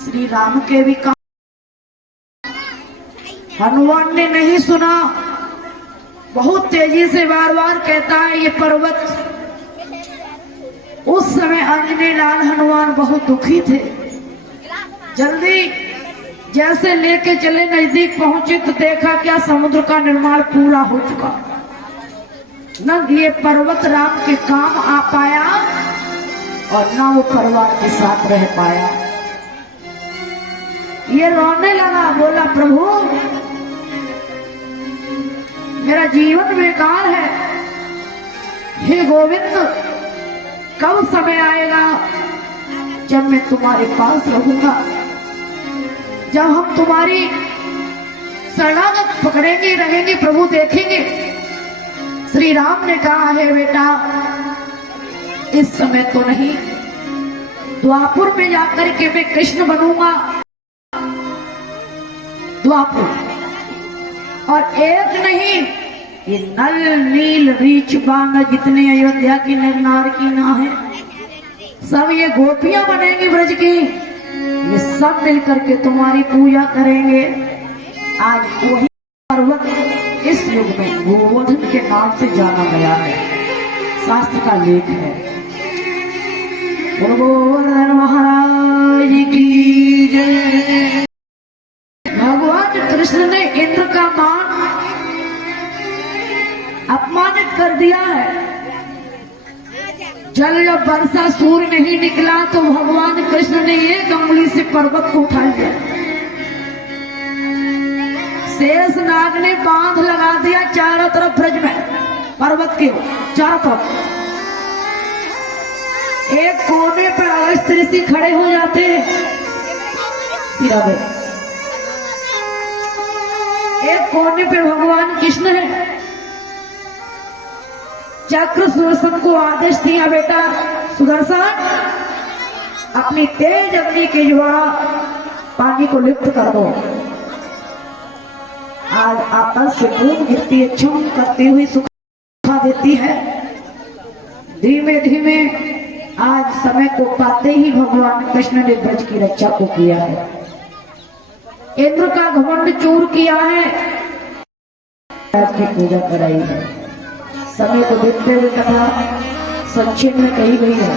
श्री राम के भी काम हनुमान ने नहीं सुना, बहुत तेजी से बार बार कहता है ये पर्वत। उस समय अंजनी लाल हनुमान बहुत दुखी थे, जल्दी जैसे लेके चले नजदीक पहुंचे तो देखा क्या समुद्र का निर्माण पूरा हो चुका, न ये पर्वत राम के काम आ पाया और न वो परिवार के साथ रह पाया। ये रोने लगा, बोला प्रभु मेरा जीवन बेकार है, हे गोविंद कब समय आएगा जब मैं तुम्हारे पास रहूंगा, जब हम तुम्हारी शरणागत पकड़ेंगे रहेंगे, प्रभु देखेंगे। श्री राम ने कहा है बेटा इस समय तो नहीं, द्वापुर में जाकर के मैं कृष्ण बनूंगा, द्वापुर। और एक नहीं, ये नल नील रीछ बाण जितने अयोध्या की नर नार की ना है, सब ये गोपियां बनेंगी ब्रज की, ये सब मिलकर के तुम्हारी पूजा करेंगे। आज वही पर्वत इस युग में गोवर्धन के नाम से जाना गया है, शास्त्र का लेख है। गोवर्धन महाराज की जय। भगवान कृष्ण ने इंद्र का मान अपमानित कर दिया है। जल जब वर्षा सूर्य नहीं निकला तो भगवान कृष्ण ने एक अंगुली से पर्वत को उठा लिया। शेष नाग ने बांध लगा दिया चारों तरफ ब्रज में, पर्वत के चारों तरफ। एक कोने पर अगस्त ऋषि खड़े हो जाते हैं, एक कोने पे भगवान कृष्ण है। चक्र सुदर्शन को आदेश दिया, बेटा सुदर्शन अपनी तेज अग्नि के द्वारा पानी को लिप्त कर दो। आज आकाश से बूंद गिरती है, छम करती हुई सुखा देती है। धीमे धीमे आज समय को पाते ही भगवान कृष्ण ने ब्रज की रक्षा को किया है, इंद्र का घमंड चूर किया है, की पूजा कराई है। समय को देखते हुए कथा संक्षेप में कही गई है।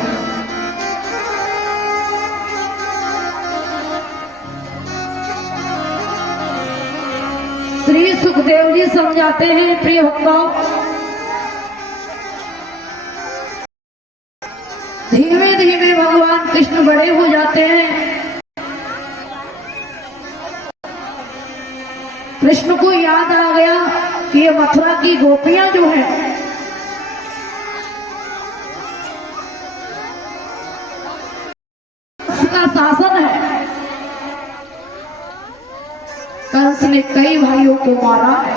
श्री सुखदेव जी समझाते हैं, प्रिय भक्तों धीमे धीमे भगवान कृष्ण बड़े हो जाते हैं। कृष्ण को याद आ गया कि ये मथुरा की गोपियां जो है उसका शासन है। कंस ने कई भाइयों को मारा है,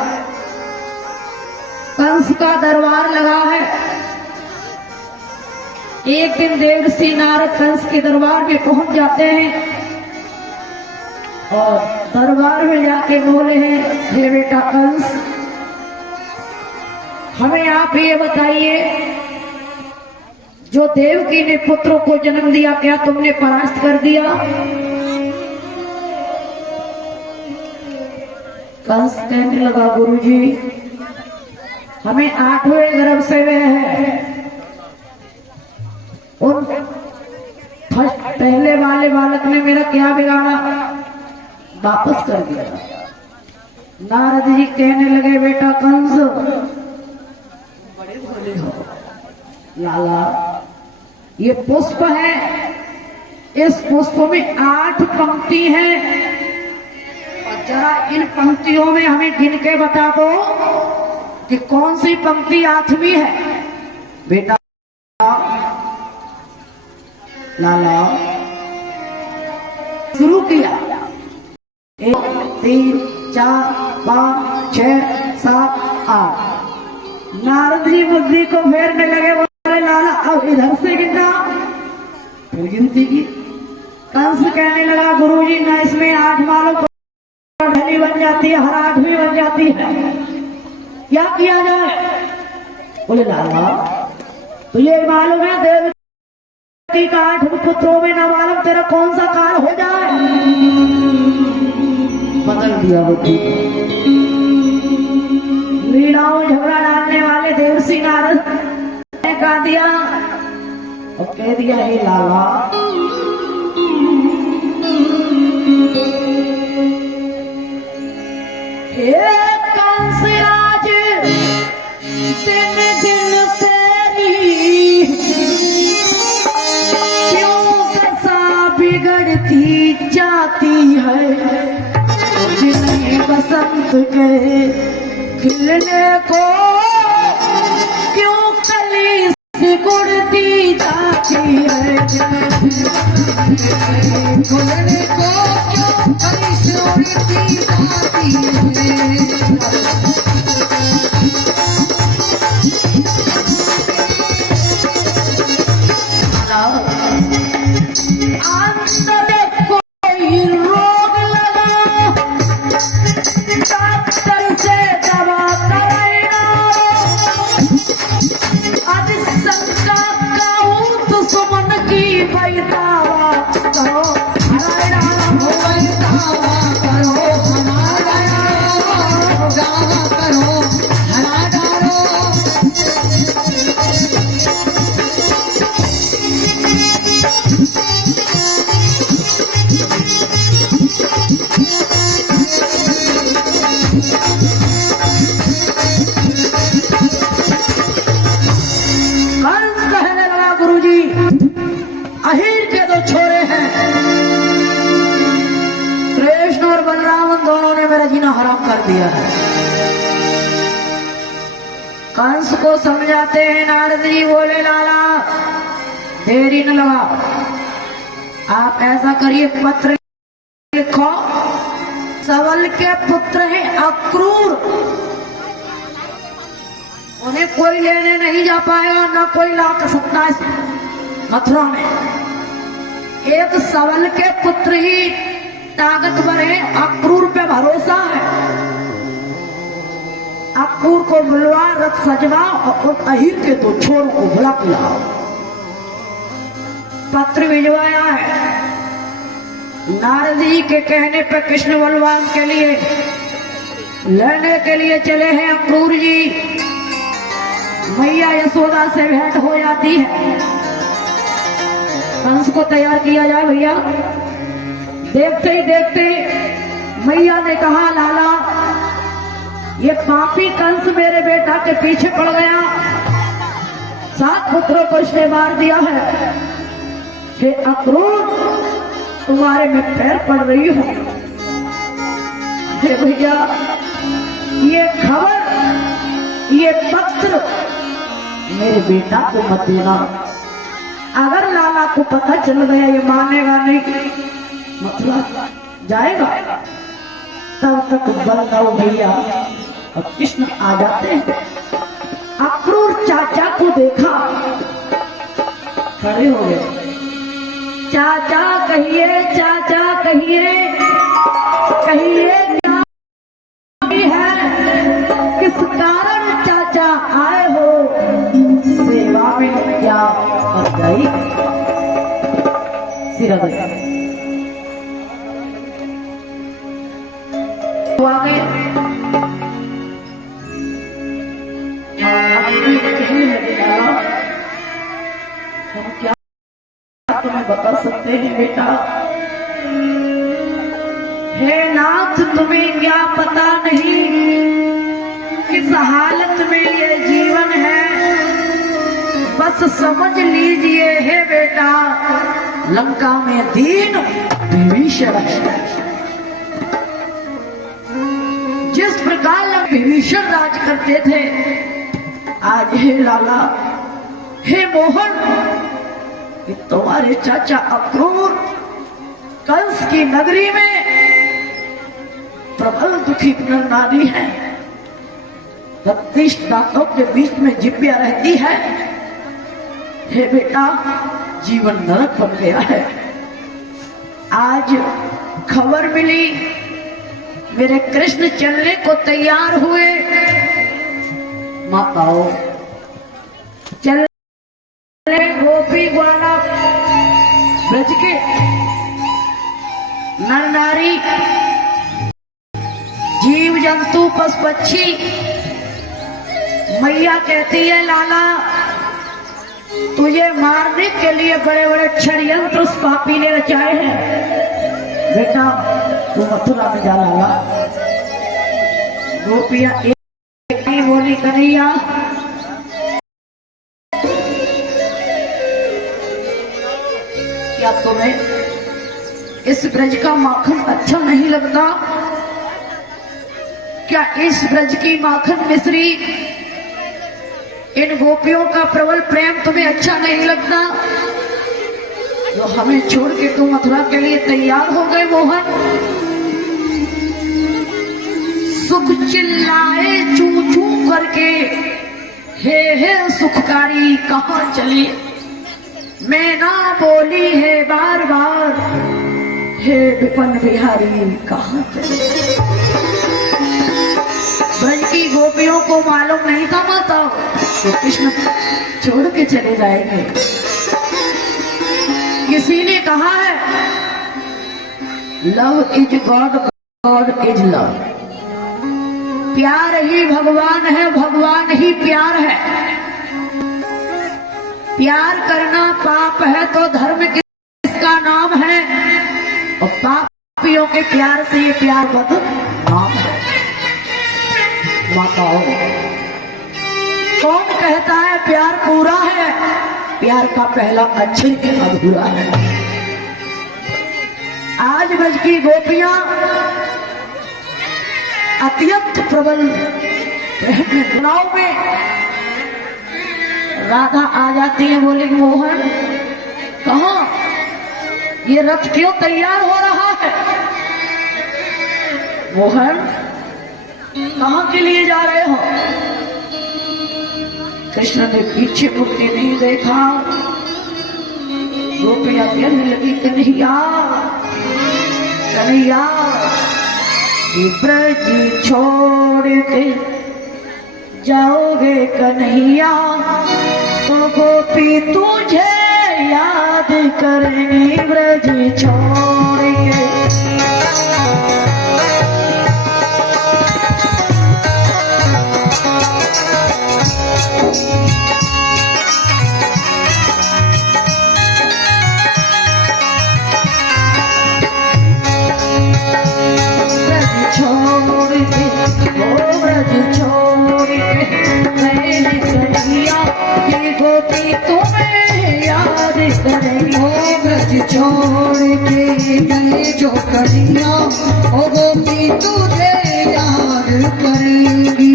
कंस का दरबार लगा है। एक दिन देवर्षि नारद कंस के दरबार में पहुंच जाते हैं और दरबार में जाके बोले हैं, हे बेटा कंस हमें आप ये बताइए, जो देवकी ने पुत्रों को जन्म दिया क्या तुमने परास्त कर दिया? कंस कहने लगा, गुरुजी हमें 8वें गर्भ से वे है, उन पहले वाले बालक ने मेरा क्या बिगाड़ा, वापस कर दिया। नारद जी कहने लगे, बेटा कंस बड़े भोले हो लाला, ये पुष्प है, इस पुष्प में 8 पंक्ति है और जरा इन पंक्तियों में हमें गिन के बता दो कि कौन सी पंक्ति 8वीं है। बेटा लाला शुरू किया, 1 3 4 5 6 7 8। नारद जी बुद्धि को फेरने लगे, बोले लाला अब इधर से गिनना, फिर गिनती की। कंस कहने लगा, गुरुजी ना इसमें 8 मालों ढली बन जाती है, हर 8वीं बन जाती है, क्या किया जाए? बोले लाला तो ये मालूम है देवकी का 8 पुत्रों में न मालूम तेरा कौन सा काल हो जाए। दिया होती। लीलाओं झगड़ा डालने वाले देवसी नारद ने कहा दिया और कह दिया हे लाला, हे कंसराज दिन दिन तेरी क्यों दशा बिगड़ती जाती है, दिन बसंत के खिलने को क्यों कली सिकुड़ती जाती है, खिलने को क्यों कली सिकुड़ती जाती है। कोई रोग लगा डॉक्टर से दवा कराना, आज शंका कहूँ तो सुमन की बैतावा करो हमारा बैतावा करो हमारा गावा करो हमारा। अहिर के दो छोरे हैं, कृष्ण और बलराम दोनों ने मेरा जीना हराम कर दिया है। कंस को समझाते हैं, नारद जी बोले लाला देरी न लगाओ, आप ऐसा करिए पत्र लिखो, सवल के पुत्र हैं अक्रूर, उन्हें कोई लेने नहीं जा पाएगा, ना कोई ला सकता है मथुरा में। एक सवल के पुत्र ही ताकतवर है, अक्रूर पे भरोसा है। अक्रूर को बुलवा, रथ सजवा और अहिर के दो छोरों को बुला के लाओ। पत्र भिजवाया है। नारद जी के कहने पर कृष्ण बलवान के लिए लड़ने के लिए चले हैं अक्रूर जी। मैया यशोदा से भेंट हो जाती है। कंस को तैयार किया जाए भैया। देखते ही देखते मैया ने कहा लाला ये पापी कंस मेरे बेटा के पीछे पड़ गया, 7 पुत्रों को इसने मार दिया है। हे अक्रूर तुम्हारे में पैर पड़ रही हूं। हे भैया ये खबर, ये पत्र मेरे बेटा को मत देना। अगर लाला को पता चल गया ये मानेगा नहीं, मतलब जाएगा। तब तक बलदाऊ भैया और कृष्ण आ जाते हैं। अक्रूर चाचा को देखा, खड़े हो गए। चाचा कहिए, चाचा कहिए, कहिए क्या है, किस कारण चाचा आए हो, सेवा में क्या गई सिरा गई। हम क्या तुम्हें बता सकते हैं बेटा। हे नाथ तुम्हें क्या पता नहीं किस हालत में ये जीवन है, बस समझ लीजिए हे बेटा लंका में दीन विभीषण जिस प्रकार विभीषण राज करते थे, आज हे लाला, हे मोहन, कि तुम्हारे चाचा अक्रूर कंस की नगरी में प्रबल दुखी नारी है। 32 दांतों के बीच में जिब्बिया रहती है। हे बेटा जीवन नरक बन गया है। आज खबर मिली मेरे कृष्ण चलने को तैयार हुए। माताओं चले गोपी ग्वाला ब्रज के नर नारी जीव जंतु पशु पक्षी मैया कहती है लाला तुझे मारने के लिए बड़े बड़े षड्यंत्र उस पापी ने रचाए हैं। बेटा तू मथुरा में जा लाला। गोपिया एक ही बोली कन्हैया क्या तुम्हें इस ब्रज का माखन अच्छा नहीं लगता? क्या इस ब्रज की माखन मिश्री इन गोपियों का प्रबल प्रेम तुम्हें अच्छा नहीं लगता? जो हमें छोड़ के तुम मथुरा के लिए तैयार हो गए मोहन। सुख चिल्लाए चू चू करके हे सुखकारी कहाँ चली? मैं ना बोली है बार बार हे विपन बिहारी कहाँ चली? ब्रज की गोपियों को मालूम नहीं था माता तो कृष्ण छोड़ के चले जाएंगे। किसी ने कहा है love is God, God is love. प्यार ही भगवान है, भगवान ही प्यार है। प्यार करना पाप है तो धर्म किसका नाम है? और पापियों के प्यार से ये प्यार बदनाम है। माताओं कौन कहता है प्यार पूरा है? प्यार का पहला अक्षर अधूरा है। आज ब्रज की गोपियां अत्यंत प्रबल चुनाव में राधा आ जाती है। बोले मोहन कहाँ ये रथ क्यों तैयार हो रहा है? मोहन कहाँ के लिए जा रहे हो? कृष्ण ने पीछे मुड़ के नहीं देखा। गोपियां कहने लगी कन्हैया कन्हैया ब्रज छोड़ के जाओगे कन्हैया तो गोपी तुझे याद करेंगी ब्रज छोड़ के। गोपी तुम्हें याद करेंगी ब्रज छोड़ के जो कन्हैया ओ गोपी तुझे याद करेंगी।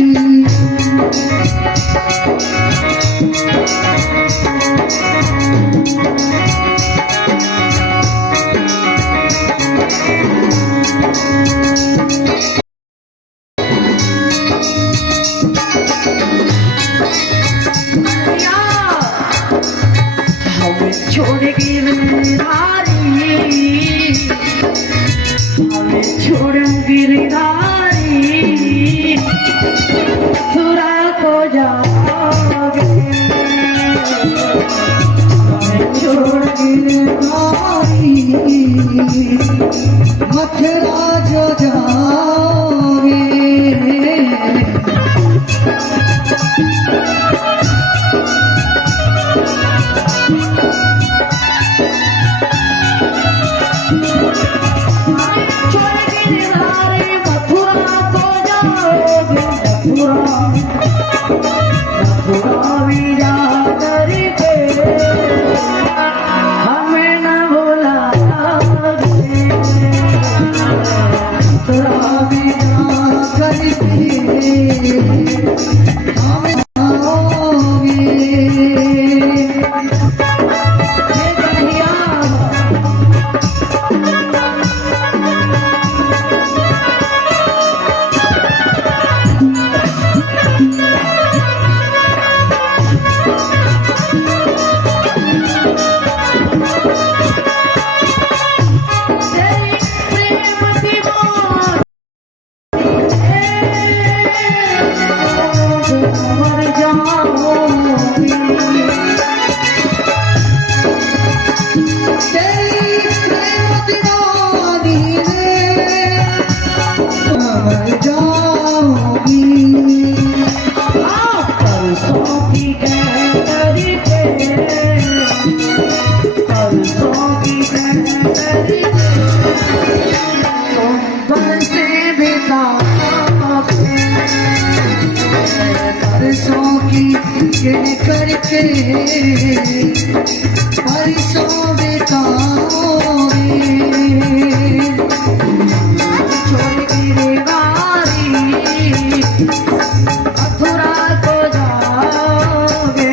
छोड़ गिरधारी हमें छोड़ गिरधारी मथुरा को जाओगे हमें छोड़ गिरधारी मथुरा जो जाओगे। हमें न भूला करके दिन करके परसों बिताओगे, छोड़ की रेवारी मथुरा को जाओगे।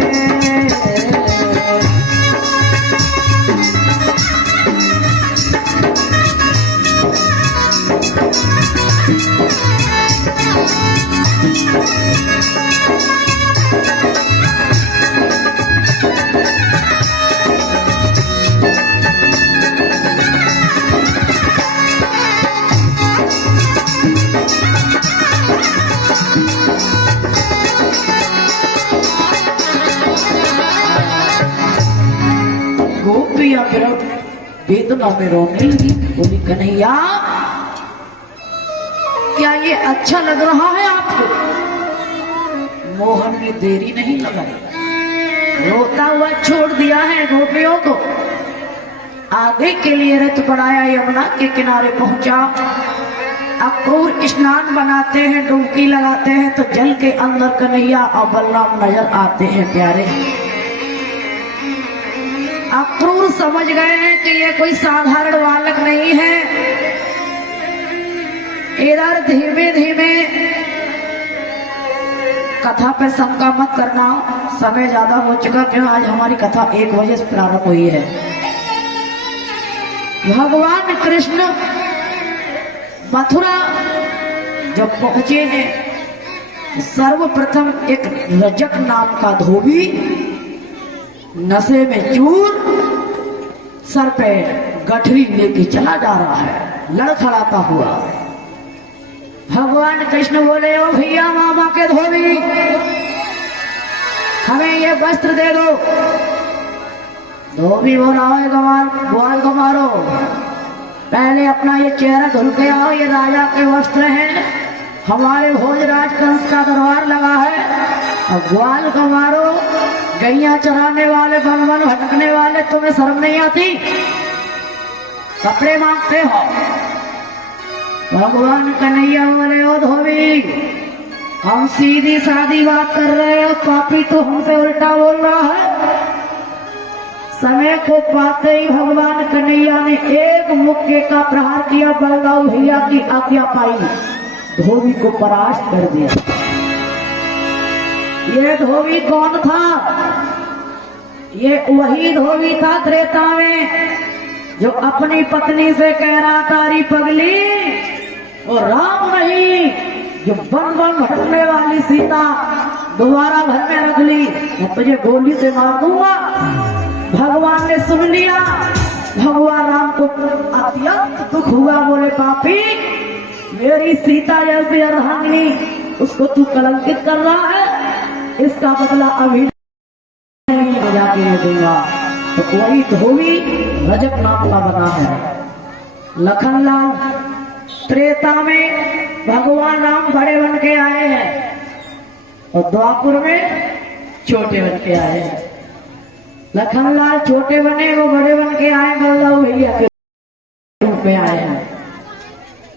गोपियां मेरा वेदना में रोने लगी, बोली कन्हैया क्या ये अच्छा लग रहा है आपको? मोहन ने देरी नहीं लगाई, रोता हुआ छोड़ दिया है गोपियों को। आगे के लिए रथ बढ़ाया, यमुना के किनारे पहुंचा। अक्रूर स्नान बनाते हैं, डुबकी लगाते हैं तो जल के अंदर कन्हैया और बलराम नजर आते हैं प्यारे। अक्रूर समझ गए हैं कि ये कोई साधारण बालक नहीं है। इधर धीमे धीमे कथा पे शंका मत करना, समय ज्यादा हो चुका, क्यों आज हमारी कथा 1 बजे से प्रारंभ हुई है। भगवान कृष्ण मथुरा जब पहुंचे हैं, सर्वप्रथम एक रजक नाम का धोबी नशे में चूर सर पे गठरी लेके चला जा रहा है, लड़खड़ाता हुआ। भगवान कृष्ण बोले, ओ भैया मामा के धोबी, हमें ये वस्त्र दे दो। धोबी बोला, ग्वाल को मारो, पहले अपना ये चेहरा धुल के आओ, ये राजा के वस्त्र हैं, हमारे भोजराज कंस का दरबार लगा है। अब ग्वाल को मारो, गैया चराने वाले, वन वन भटकने वाले, तुम्हें शर्म नहीं आती? कपड़े मांगते हो। भगवान कन्हैया बोले, ओ धोबी, हम सीधी सादी बात कर रहे हो, पापी तो हमसे उल्टा बोल रहा है। समय को पाते ही भगवान कन्हैया ने एक मुक्के का प्रहार किया, बलदाऊ भैया की आज्ञा पाई, धोबी को परास्त कर दिया। ये धोबी कौन था? ये वही धोबी था त्रेता में जो अपनी पत्नी से कह रहा था, अरे पगली, और राम नहीं, जो बन बन भटकने वाली सीता दोबारा घर में रख ली, मैं तुझे गोली से मार दूंगा। भगवान ने सुन लिया, भगवान राम को अत्यंत दुख हुआ, बोले, पापी, मेरी सीता जैसी अर्धांगिनी, उसको तू कलंकित कर रहा है, इसका बदला अभी नहीं जाके दूंगा। तो वही धोबी रजक नाम का बना है। लखनलाल त्रेता में भगवान राम बड़े बन के आए हैं और द्वापुर में छोटे बन के आए हैं। लखनलाल छोटे बने, वो बड़े बन के आए, बलदाऊ भैया के रूप में आए हैं।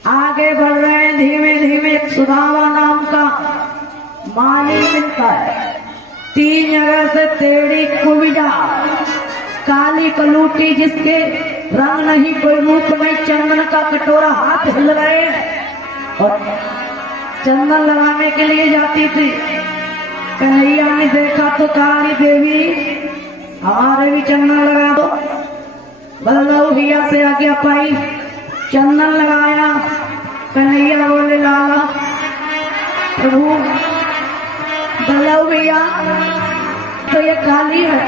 आगे बढ़ रहे हैं धीमे धीमे। सुदामा नाम का माली मिलता है, 3 जगह से टेढ़ी कुबिजा, काली कलूटी, जिसके रंग नहीं कोई रूप नहीं, चंदन का कटोरा हाथ हिल रहे और चंदन लगाने के लिए जाती थी। कन्हैया ने देखा तो कहा, देवी, हमारे भी चंदन लगा दो। बलदाऊ भैया से आज्ञा पाई, चंदन लगाया। कन्हैया बोले, लाला प्रभु, बलदाऊ भैया तो ये काली है,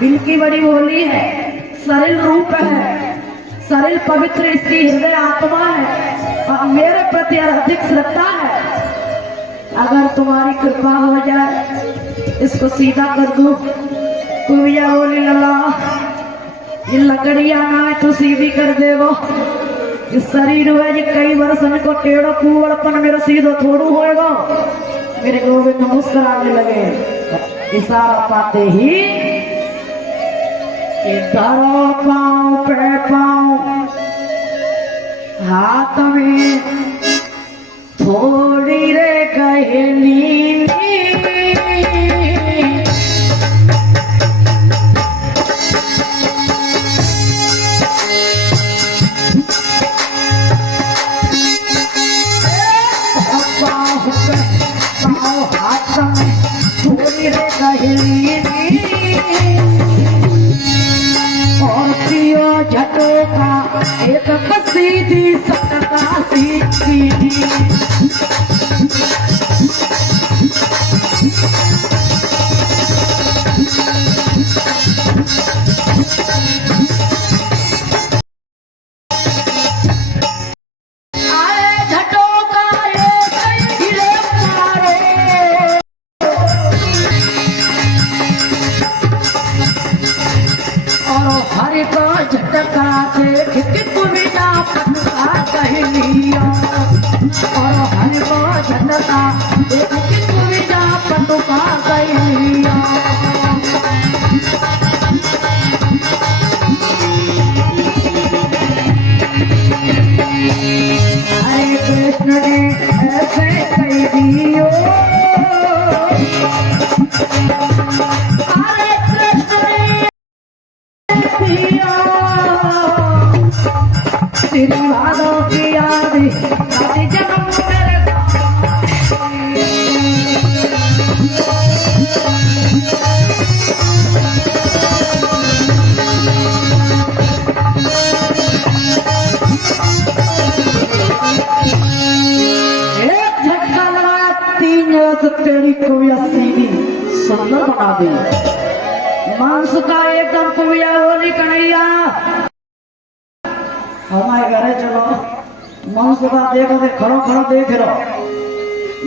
दिल की बड़ी भोली है, सरल रूप है, सरल पवित्र इसकी हृदय आत्मा है और मेरे प्रति अधिक श्रद्धा है। अगर तुम्हारी कृपा हो जाए इसको सीधा कर दूं। कुबिया बोली, लला, ये लकड़ियां ना है तो सीधी कर देवो। इस शरीर है जी कई वर्षन को टेढ़ो कुवड़पन मेरा सीधो थोड़ू होएगा। मेरे गोविंद मुस्कुराने लगे, इशारा पाते ही धरो पाँव पे पाँव, हाथ में थोड़ी रे गहनी एक सीधी सटका सीधी झटका देख तू बिना पटका कहलिया और हर को झटका देख तू बिना पटका कहलिया हरे कृष्ण ने ऐसे कह दियो हरे कृष्ण ने तेरी वादों की याद आदि जन्म मेरे एक झटका लगाया 3 जगह से तेरी कुबिया सीधी सुंदर बना दी मांस का एकदम कुबिया होली कन्हैया हमारे घरे चलो मांस का देख के खड़ो खड़ो देख रहो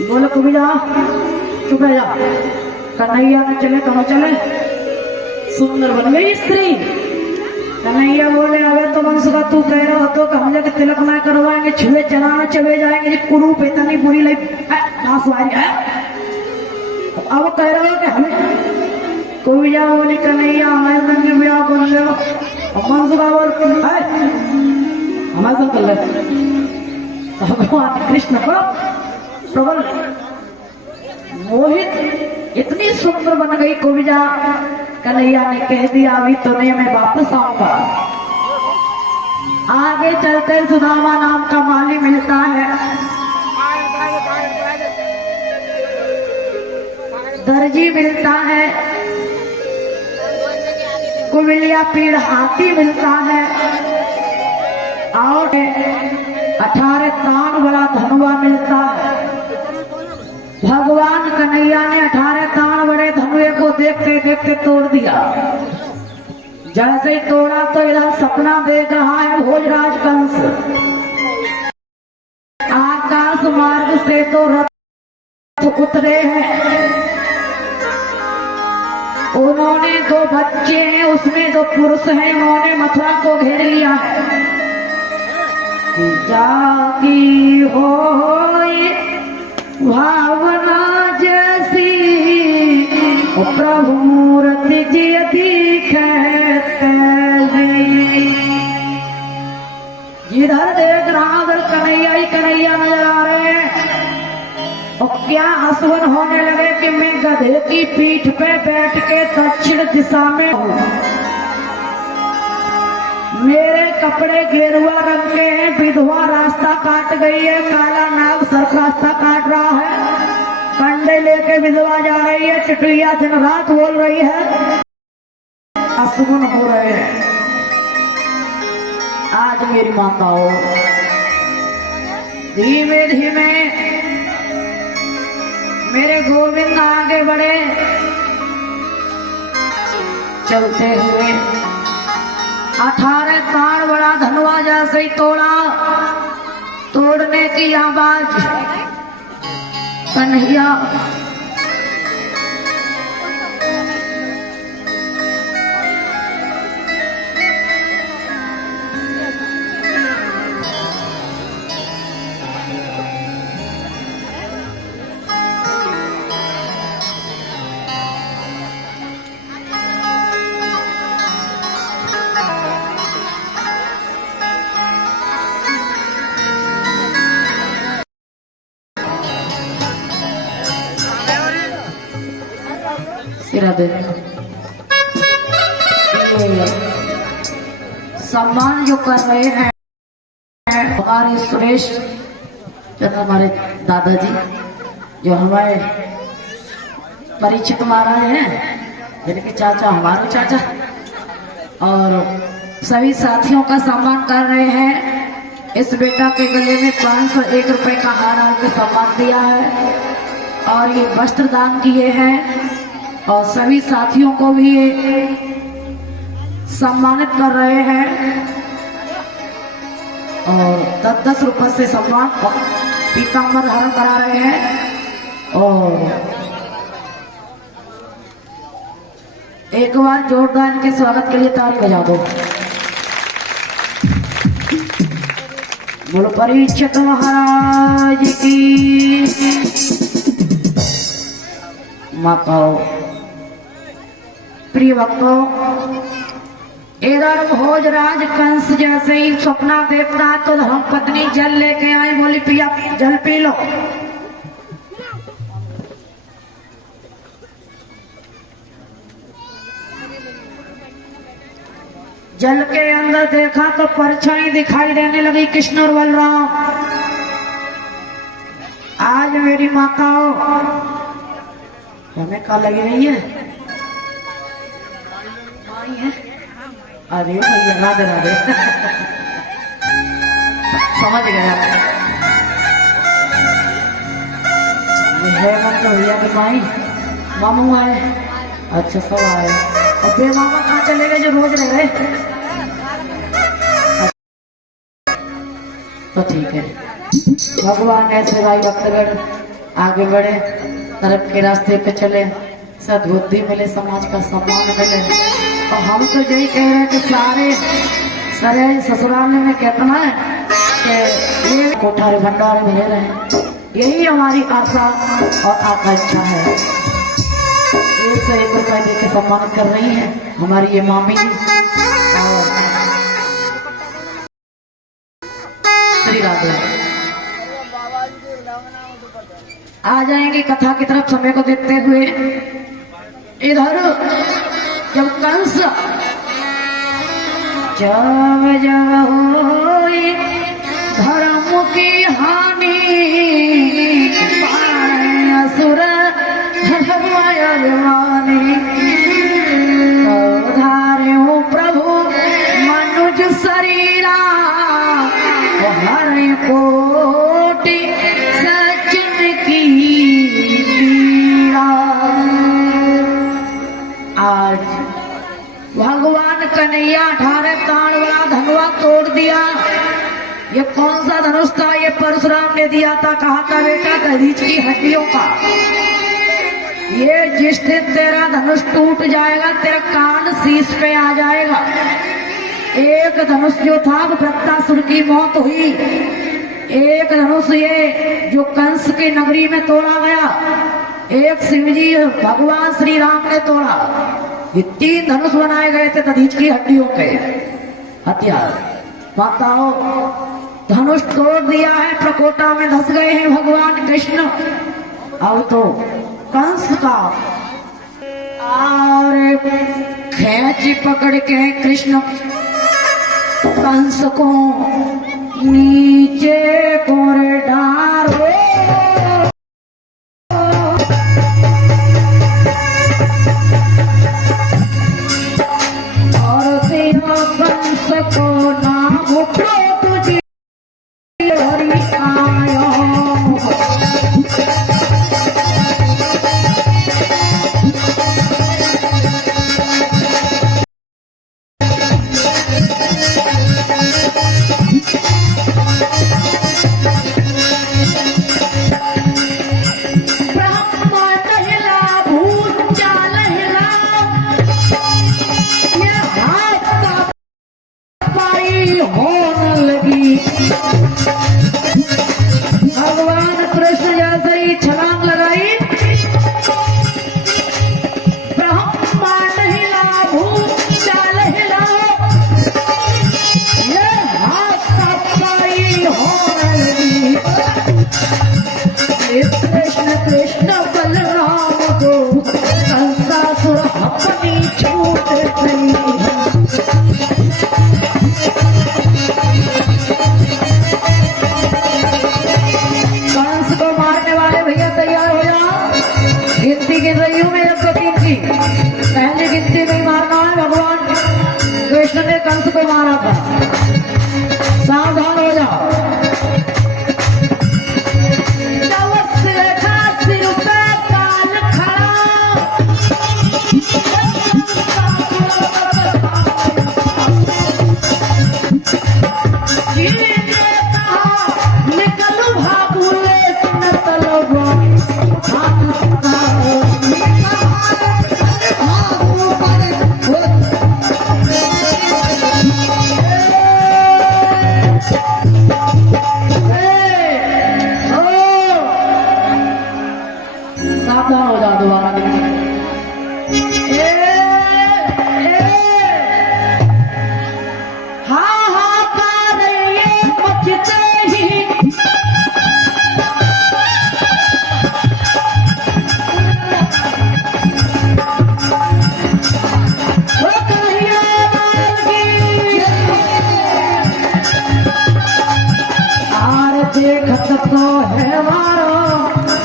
बोले कुबिया चुप जा कन्हैया ने चले कहाँ चले सुंदर बन गई स्त्री कन्हैया बोले अगर तो मांस का तू कह रहा हो तो हम जाके तिलक में करवाएंगे छुए चलाना चले जाएंगे कुरूप इतनी बुरी लगी है अब कह रहे हो कि हमें कुबिया बोली कन्हैया हमारे संग ब्याह कर लो मांस का बोल हमारे कर ले भगवान कृष्ण को प्रबल मोहित इतनी सुंदर बन गई कुबिया कन्हैया ने कह दिया अभी तो नहीं मैं वापस आऊंगा आगे चलते सुदामा नाम का माली मिलता है दर्जी मिलता है कुबिलिया पीड़ हाथी मिलता है और 18 तान वाला धनुआ मिलता है भगवान कन्हैया ने 18 तान बड़े धनुए को देखते देखते तोड़ दिया जैसे ही तोड़ा तो इधर सपना देख रहा है भोजराज कंस आकाश मार्ग से तो रथ उतरे हैं उन्होंने 2 बच्चे हैं उसमें 2 पुरुष हैं उन्होंने मथुरा को घेर लिया है जागी हो भावना जैसी प्रभु मूर्ति जी जिधर देख रहा उधर कन्हैया ही कन्हैया नजर आ रहे हैं और क्या आसवन होने लगे कि मैं गधे की पीठ पे बैठ के दक्षिण दिशा में हूँ मेरे कपड़े गेरुआ रंग के हैं विधवा रास्ता काट गई है काला नाग सर रास्ता काट रहा है कंडे लेके विधवा जा रही है चिटुइया दिन रात बोल रही है आसुगुन हो रहे हैं आज मेरी माताओं धीमे धीमे मेरे गोविंद आगे बढ़े चलते हुए 18 तार बड़ा धनुआ जैसे ही तोड़ा तोड़ने की आवाज कन्हैया सम्मान जो कर रहे हैं हमारे सुरेश चंद्र हमारे दादाजी जो हमारे परिचित महाराज हैं जिनके चाचा हमारे चाचा और सभी साथियों का सम्मान कर रहे हैं। इस बेटा के गले में 501 रुपए का हार डाल के सम्मान दिया है और ये वस्त्र दान किए हैं और सभी साथियों को भी ये सम्मानित कर रहे हैं और 10-10 रुपए से सम्मान पीताम्बर धारण करा रहे हैं। और एक बार जोरदार इनके स्वागत के लिए ताली बजा दो। बोलो परीक्षित महाराज की माताओं। प्रिय भक्तों, इधर भोजराज कंस जैसे ही सपना देखता तो धर्म पत्नी जल लेके आई, बोली पिया जल पी लो। जल के अंदर देखा तो परछाई दिखाई देने लगी कृष्ण और बलराम। आज मेरी माताओं हमें क्या लगी रही है? माई है। अरे भैया राधे राधे समझ गया है मन तो भैया की माई। मामू आए, अच्छा सब आए और बे मामा कहाँ चले गए जो रोज रह रहे? तो ठीक है, भगवान ऐसे भाई भक्तगण आगे बढ़े, तरफ के रास्ते पे चले, सद्बुद्धि मिले, समाज का सम्मान मिले। और हम तो यही कह रहे हैं कि सारे ससुराल में कितना है कि ये कोठारे भंडारे मिले रहे, यही हमारी आशा और आकांक्षा है। 101 रुपए दे के सम्मानित कर रही है हमारी ये मामी जी और श्री राधे। आ जाएंगे कथा की तरफ समय को देखते हुए। इधर जब कंस जब होई धर्म की हानि, असुर अभिमानी, तो धारे हो प्रभु मनुज शरीरा, हर कोटि सज्जन की पीड़ा। आज भगवान कन्हैया 18 ताण वाला धनुआ तोड़ दिया। ये कौन सा धनुष था? ये परशुराम ने दिया था, कहा था बेटा दधीच की हड्डियों का। ये जिस दिन तेरा धनुष टूट जाएगा तेरा कान शीश पे आ जाएगा। एक धनुष जो था वो वृत्तासुर की मौत हुई, एक धनुष ये जो कंस की नगरी में तोड़ा गया, एक शिवजी भगवान श्री राम ने तोड़ा। ये 3 धनुष बनाए गए थे दधीच की हड्डियों के हथियार। माताओं, धनुष तोड़ दिया है, प्रकोटा में धस गए हैं भगवान कृष्ण। अब तो कंस का और खींच पकड़ के कृष्ण कंस को नीचे कोरे डारो, और तेरा कंस को ना उठो तुझे हरि आयो। भगवान कृष्ण जैसे ही छलांग लगाई, ब्रह्मांड हिला, भूचाल हिला, ये हाथापाई होने लगी। कृष्ण कृष्ण बलराम को कंसासुर अपनी छूट गई। गिन रही हूँ मैं 103 की। पहली गिनती में मारना है। भगवान कृष्ण ने कंस को मारा। है मारो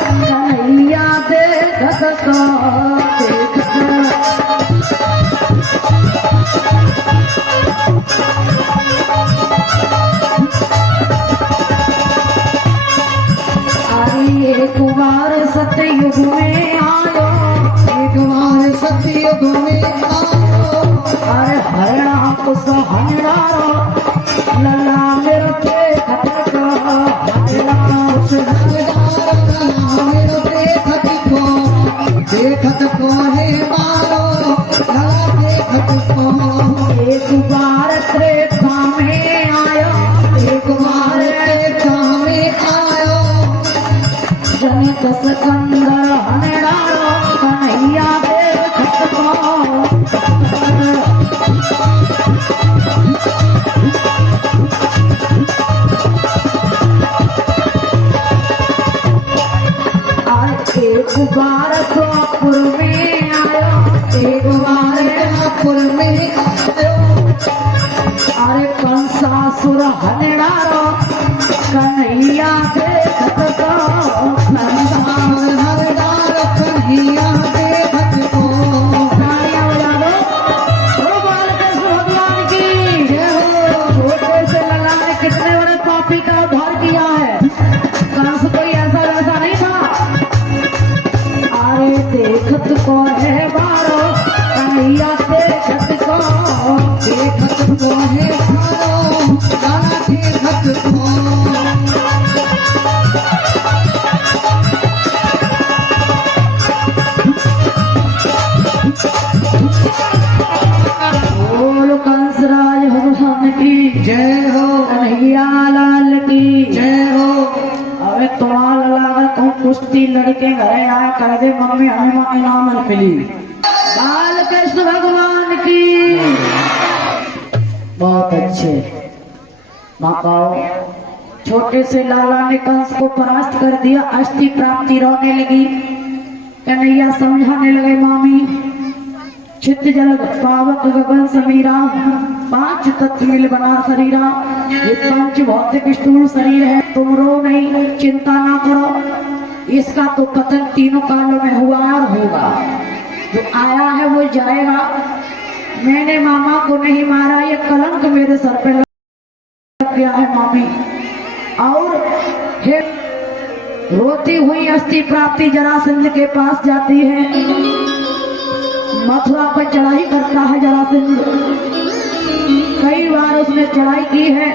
कन्हैया देखत को देखत एक बार सतयुग में आयो एक बार सतयुग में आयो अरे हरणा कुछ हंडारो लला मेरे देखत को हरणा उस हरदार मेरो देखत को है मारो लला देखत को एक बार त्रेता में आयो एक बार त्रेता में आयो जनित सिकंदर हंडारो कन्हैया देखत को एक बार द्वापुर में आयो एक बार द्वापुर में आयो अरे कंसासुर हनडारो कन्हैया देखत को कंसासुर हरदार कन्हैया देखत को तालियां बजा दो ओ बालकृष्ण भगवान की जय हो। छोटे से लला ने कितने बड़े पापी का उद्धार किया है कंस कोई ऐसा वैसा नहीं था अरे देखत को है मारो कन्हैया देखत को है मारो लला देखत को बोलो कंसराज भगवान की जय हो कन्हैया लाल की जय हो अबे तुम्हारा लला अगर कहूँ कुश्ती लड़के घरे आए कह दे मम्मी हमें इनाम मिली बाल कृष्ण भगवान की बहुत अच्छे माताओं छोटे से लाला ने कंस को परास्त कर दिया अष्टि प्राप्ति रोने लगी कन्हैया समझाने लगे मामी चित्त जल पावक गगन समीरा पांच तत्व मिल बना शरीरा ये पंच भौतिक स्थूल शरीर है तुम रो नहीं चिंता ना करो इसका तो पतन तीनों कालों में हुआ और होगा जो आया है वो जाएगा मैंने मामा को नहीं मारा ये कलंक मेरे सर पे लग गया है मामी और हे रोती हुई अस्थि प्राप्ति जरासंध के पास जाती है मथुरा पर चढ़ाई करता है जरासंध कई बार उसने चढ़ाई की है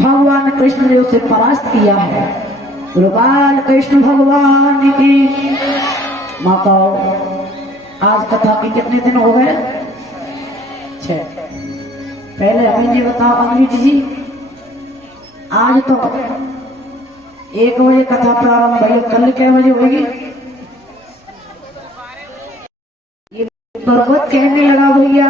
भगवान कृष्ण ने उसे परास्त किया है गोपाल कृष्ण भगवान की माताओं आज कथा के कितने दिन हो गए 6 पहले हमें जी बताओ अमृत जी आज तो 1 बजे कथा प्रारंभ भई कल क्या बजे होगी ये पर्वत कहने लगा भैया